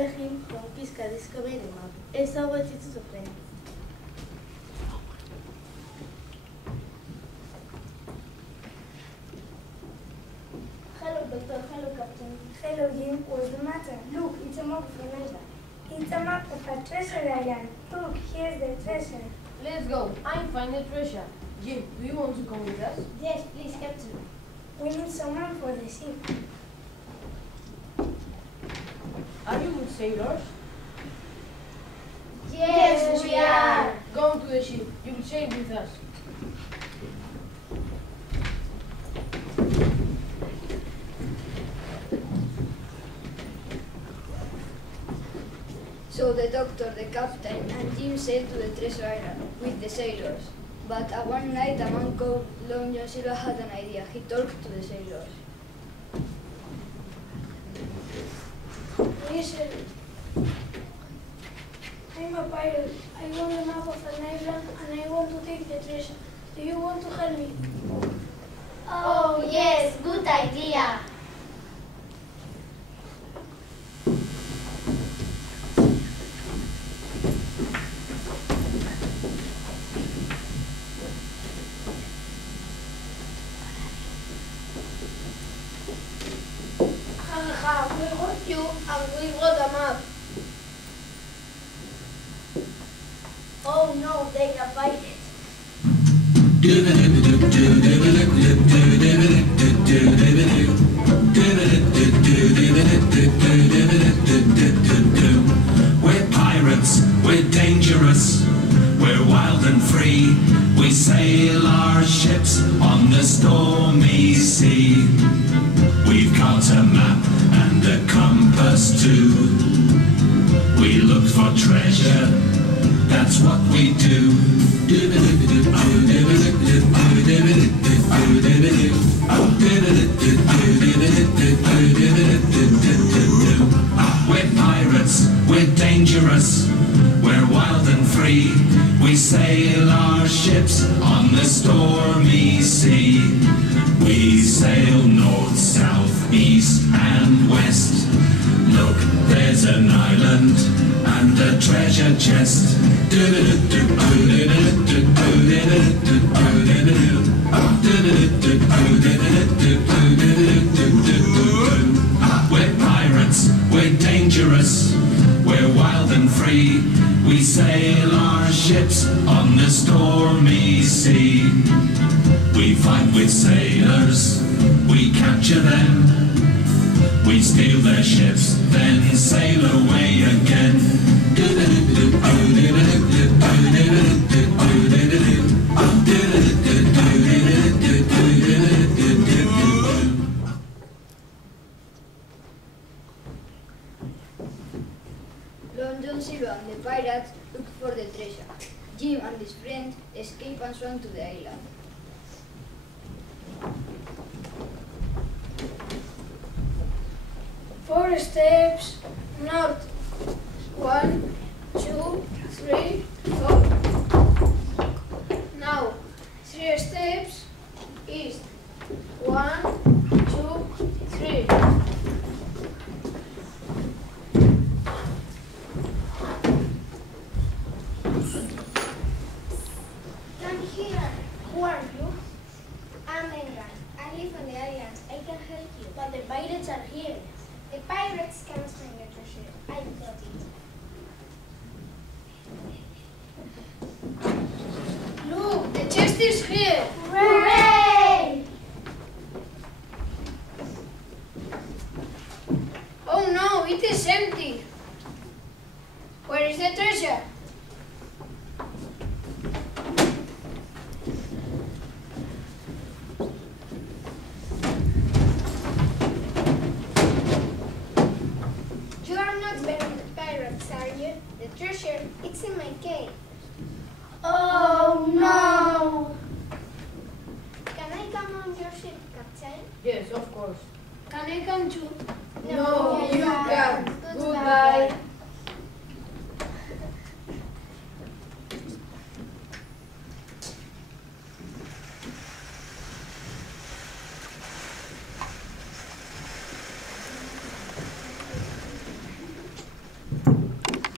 tell him from Kiska Discovery Map. It's always it's a friend. Hello, Doctor. Hello, Captain. Hello, Jim. What's the matter? Look, it's a map of an island. It's a map of a treasure island. Look, here's the treasure. Let's go. I find the treasure. Jim, do you want to come with us? Yes, please, Captain. We need someone for the ship. Are you good sailors? Yes, we are. Go to the ship. You will sail with us. So the doctor, the captain, and Jim sailed to the treasure island with the sailors. But one night a man called Long John Silver had an idea. He talked to the sailors. Listen, I'm a pirate. I want a map of an island and I want to take the treasure. Do you want to help me? Oh, yes, good idea. We got you and we got a map. Oh no, they are pirates. We're pirates, we're dangerous, we're wild and free. We sail our ships on the stormy sea. We've got a map and a compass too. We look for treasure, that's what we do. We're pirates, we're dangerous, we're wild and free. We sail our ships on the stormy sea. We sail north, south, east and west. Look, there's an island and a treasure chest. We're pirates, we're dangerous, we're wild and free. We sail our ships on the stormy sea. We fight with sailors, we capture them. We steal their ships, then sail away again. Long John Silver and the pirates looked for the treasure. Jim and his friends escaped and swam to the island. Four steps north. 1, 2, 3, 4. Now, 3 steps east. 1, 2, 3. Come here. Who are you? I'm Engan. I live on the island. I can help you. But the pirates are here. The pirates can't find the treasure. I got it. Look, the chest is here. Hooray! Oh no, it is empty. Where is the treasure? You are not better than pirates, are you? The treasure, it's in my cave. Oh no! Can I come on your ship, Captain? Yes, of course. Can I come too? No, you can't.